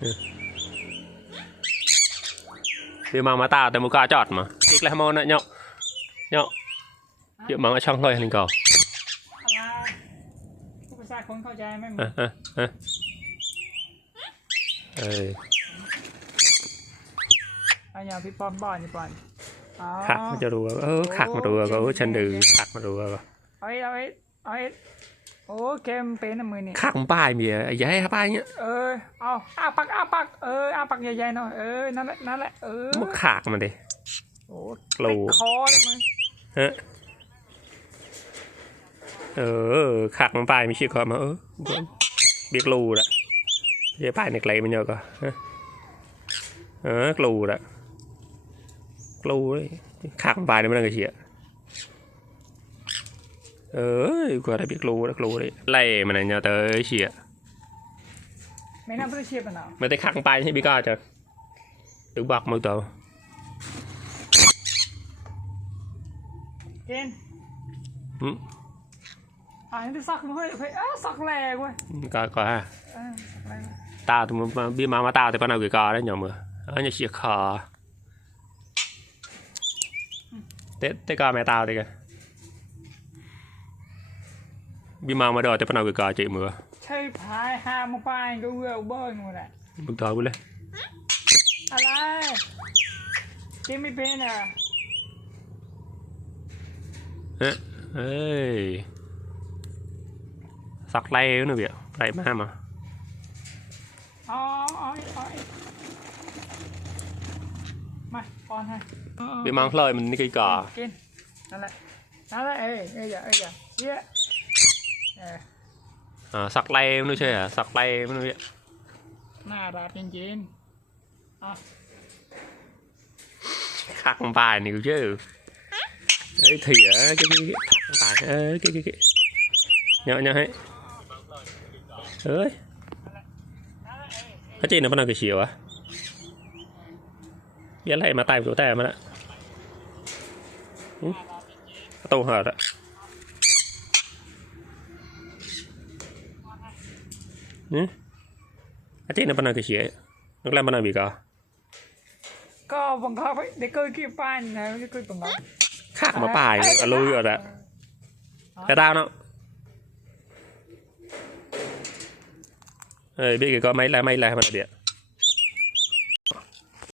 v ี mà mà ta tại một ca chọt mà Kích là môn ạ nhậu Nhậu Dự mà ngã trong thôi hình cầu ภาษาคนเข้าใจไม่หมดเอออันอย่างพี่ป้อมบ้านนี่ป้อนขักมาจะดูวเออขักมาดูว่าก็ฉันดื้อขักมาดูว่เอาไอ้เอาไอ้เอาไอ้โอ้เกมเป็นะมือนี่ข้างป้ายมีอะไร่ให้ป้ายเนี้ยเออเอาอ้าปักอ้าปักเอออ้าปักใหญ่ๆหน่อยเออนั่นแหละ นั่นแหละ เออมันขากมันดิ โอ้โลคอเลยมึงฮะเออขากมันป้ายมีชื่อคอมาเออ เบียกลูละเยี๋ยป้ายเน่กไลมันเยอะก็เออ กลูละกลูเลยขากมันป้ายนี่มันอะไรเฉียเอ้ยกูอะไรไปกโลัวกลัเลยไล่มันอะไรเนี่ยเตยเชียไม่น่าไม่เชียปะเนาะไม่ได้ขังไปให้บิ๊ก้าจ้ะตึกบักมือเตัวเ็นอืมอ่านี่สักมึงเฮ้ยเอ้าสักแรงเว้ยก็ก็ฮะตาตัวมึงบีมา มาตาแต่ปนเอากี่กอได้หน่อยมืออันนี้เชียขอเตะเตะกอแม่ตาเตะกั bị mà mà đòi tới phần nào cả chạy mưa chơi phải hà một phải cái vừa bơi ngồi lại bực tao bực lên à cái mi bên à ê sặc lay nữa việc lay ma mà ôi, ôi, mày, bị mang lời mình đi cây cỏ. Đó là, đó là, ê, ê, dạ, ê, dạ, yeah. อสักไลไม่รู้ใช่หรอสักไลไม่รู้หน้ารักจริงๆ อ่ะข้างบ้านนิ่เชื่อเฮ้ยเถี่ยเจ้าี่ข้างบ้ายเออเก๋เก๋เนาะเนาะให้เฮ้ยพระเจ้าเนี่ยพนังกเชียววะยันไล่มาตายกูต่มาละตัวเหาอะอาทิตยนั่นปนันกเสียนักแปนันบีกาก็บังคับเด็กเคยกี้ปานนะเด็กเคยบังคับขามาป่ายอลุยอะไ่แต่ดาวเนาะเอ้ยเบี้ยก็ไม่ลรไม่ลรมันเดียว